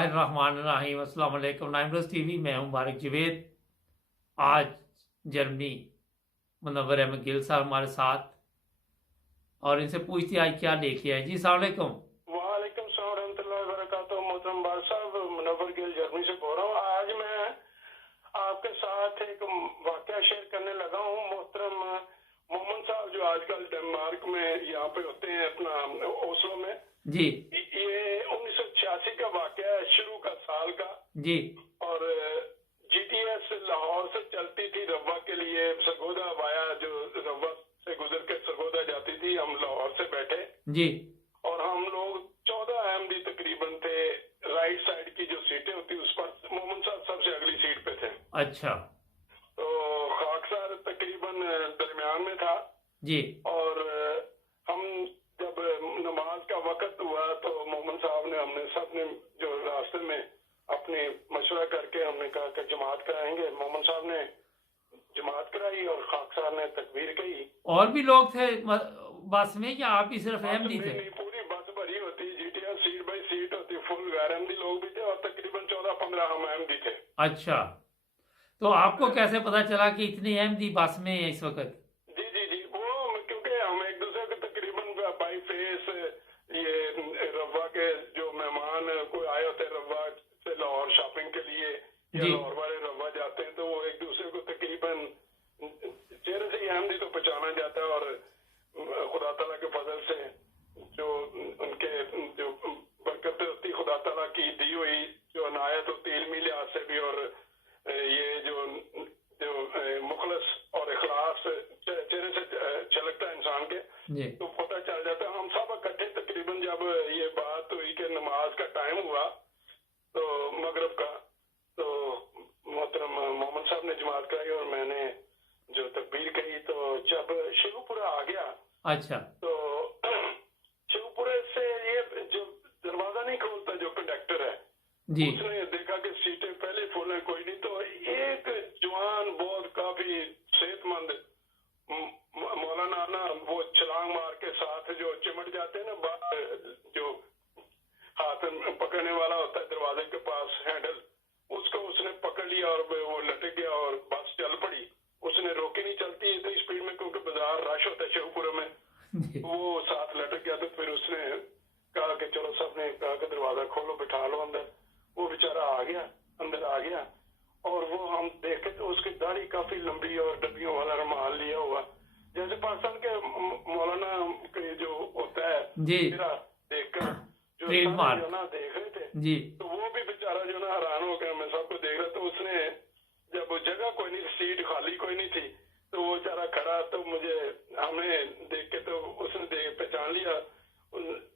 الرحمن الرحیم۔ السلام علیکم نائمروز ٹی وی، میں ہوں مبارک جوید۔ آج جرمنی منور احمد گل صاحب ہمارے ساتھ، اور ان سے پوچھتے آج کیا لے کے آئے۔ جی السلام علیکم۔ وعلیکم السلام ورحمۃ اللہ وبرکاتہ۔ محترم بار صاحب، منور گل جرمنی سے بول رہا ہوں۔ آج میں آپ کے ساتھ ایک واقعہ شیئر کرنے لگا ہوں۔ محترم مومن صاحب جو آج کل ڈنمارک میں یہاں پہ ہوتے ہیں، اپنا اوسلو میں، جی یہ 1986 کا واقعہ ہے، شروع کا سال کا۔ جی اور جی ٹی ایس لاہور سے چلتی تھی روا کے لیے، سرگودا وایا، جو روا سے گزر کے سرگودا جاتی تھی۔ ہم لاہور سے بیٹھے جی اور ہم لوگ 14 احمدی تقریباً تھے۔ رائٹ سائڈ کی جو سیٹیں ہوتی اس پر مومن صاحب سب سے اگلی سیٹ پہ تھے۔ اچھا تو خاکسار تقریباً درمیان میں تھا۔ جی اور ہم جب نماز کا وقت ہوا تو مومن صاحب نے، ہم نے سب نے جو راستے میں اپنے مشورہ کر کے ہم نے کہا کہ جماعت کرائیں گے۔ مومن صاحب نے جماعت کرائی اور خاکسار نے تکبیر کہی۔ اور بھی لوگ تھے بس میں یا آپ ہی صرف احمدی تھے؟ نہیں، پوری بس بھری ہوتی، G T S seat by seat ہوتی، فل غیر احمدی لوگ بھی تھے اور تقریباً 14-15 ہم احمدی تھے۔ اچھا، تو آپ کو کیسے پتا چلا کہ اتنے احمدی بس میں ہیں اس وقت؟ جی وہ کیونکہ ہم ایک دوسرے کو تقریباً بائی فیس، یہ روا کے جو مہمان کوئی آئے ہوتے ہیں روا سے لاہور شاپنگ کے لیے، یا جی لاہور والے روا جاتے ہیں، تو وہ ایک دوسرے کو تقریباً چہرے سے ہی احمدی تو پہچانا جاتا ہے۔ اور خدا تعالیٰ کے فضل سے جو ان کے جو برکت ہوتی، خدا تعالیٰ کی دی ہوئی جو عنایت ہوتی علمی لحاظ سے بھی، اور یہ جو مخلص اور اخلاص چہرے سے چھلکتا ہے انسان کے، جی تو پتہ چل جاتا ہے۔ ہم سب اکٹھے تقریباً جب یہ بات ہوئی کہ نماز کا ٹائم ہوا تو مغرب کا، تو محترم مومن صاحب نے جماعت کرائی اور میں نے جو تکبیر کہی، تو جب شیو پورا آ گیا اچھا تو شیو پورے سے یہ جو دروازہ نہیں کھولتا جو کنڈکٹر ہے، جی اس نے دیکھا کہ سیٹیں پہلے فل ہیں، کوئی نہیں، تو ایک جوان بہت کافی صحت مند مولانا نا، وہ چھلانگ مار کے ساتھ جو چمٹ جاتے ہیں نا، جو ہاتھ پکڑنے والا ہوتا ہے دروازے کے پاس ہینڈل، اس کو اس نے پکڑ لیا اور وہ لٹک گیا اور بس چل پڑی۔ اس نے روکی نہیں چلتی اتنی اسپیڈ میں، کیونکہ بازار رش ہوتا ہے شیو پورے میں، وہ ساتھ لٹک گیا۔ تو پھر اس نے کہا کہ چلو، سب نے کہا کہ دروازہ کھولو، بٹھا لو اندر۔ وہ بیچارہ آ گیا، اندر آ گیا، اور وہ ہم دیکھے تو اس کی داڑھی کافی لمبی اور ڈبیوں والا رومال لیا ہوا، جیسے پاکستان کے مولانا کے جو ہوتا ہے جی میرا دیکھ کر جو ٹریڈ مارک۔ جو نا دیکھ رہے تھے، جی تو وہ بھی بیچارہ جو نا حیران ہو گیا، میں سب کو دیکھ رہا۔ تو اس نے جب جگہ کوئی نہیں، سیٹ خالی کوئی نہیں تھی، تو وہ بیچارہ کھڑا، تو مجھے ہمیں دیکھ کے تو اس نے پہچان لیا۔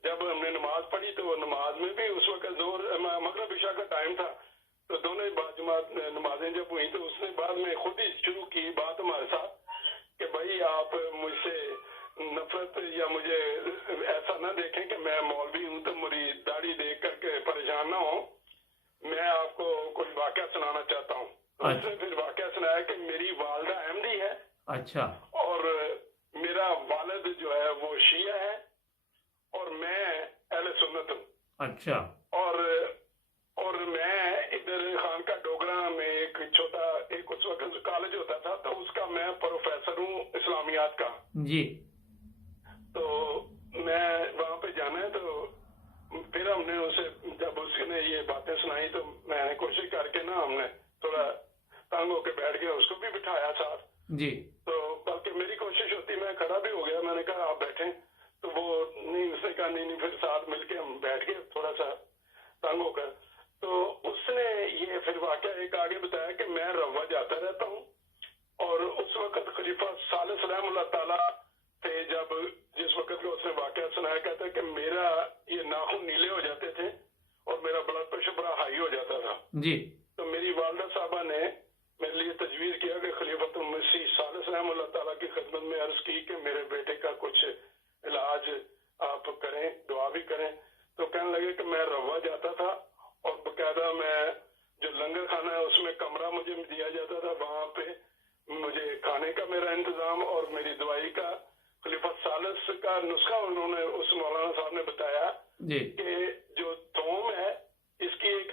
جب ہم نے نماز پڑھی تو نماز میں بھی اس وقت زور مغرب عشاء کا ٹائم تھا، تو دونوں جماعت نمازیں جب ہوئی تو اس نے بعد میں خود ہی شروع کی بات ہمارے ساتھ کہ بھائی آپ مجھ سے نفرت یا مجھے ایسا نہ دیکھیں کہ میں مولوی ہوں تو میری داڑھی دیکھ کر کے پریشان نہ ہوں، میں آپ کو کوئی واقعہ سنانا چاہتا ہوں۔ اس نے پھر واقعہ سنایا کہ میری والدہ احمدی ہے، اچھا اور میرا والد جو ہے وہ شیعہ ہے، اور میں اہل سنت ہوں۔ اچھا اور میں ادھر خان کا ڈوگرا میں ایک چھوٹا اس وقت کالج ہوتا تھا، تو اس کا میں پروفیسر ہوں اسلامیات کا۔ جی تو میں وہاں پہ جانا ہے، تو پھر ہم نے اسے جب اس نے یہ باتیں سنائی تو میں نے کوشش کر کے نا، ہم نے تھوڑا تنگ ہو کے بیٹھ گیا، اس کو بھی بٹھایا ساتھ۔ جی تو بلکہ میری کوشش ہوتی، میں کھڑا بھی ہو گیا، میں نے کہا آپ بیٹھیں، تو وہ نہیں، اس نے کہا نہیں، پھر ساتھ مل کے ہم بیٹھ گئے تھوڑا سا تنگ ہو کر۔ تو اس نے یہ پھر واقعہ ایک آگے بتایا کہ میں روا جاتا رہتا ہوں، اور اس وقت خلیفہ ثالث رحم اللہ تعالیٰ تھے، جس وقت کو اس نے واقعہ سنایا، کہتا ہے کہ میرا یہ ناخن نیلے ہو جاتے تھے اور میرا بلڈ پریشر بڑا ہائی ہو جاتا تھا۔ جی تو میری والدہ صاحبہ نے میرے لیے تجویز کیا کہ خلیفۃ المسیح ثالث رحم اللہ تعالیٰ کی خدمت میں عرض کی کہ میرے بیٹے کا کچھ علاج آپ کریں، دعا بھی کریں۔ تو کہنے لگے کہ میں روا جاتا تھا، اور باقاعدہ میں جو لنگر خانہ ہے اس میں کمرہ مجھے دیا جاتا تھا، وہاں پہ مجھے کھانے کا میرا انتظام اور میری دوائی کا۔ خلیفہ ثالث کا نسخہ انہوں نے، اس مولانا صاحب نے بتایا جی کہ جو تھوم ہے اس کی ایک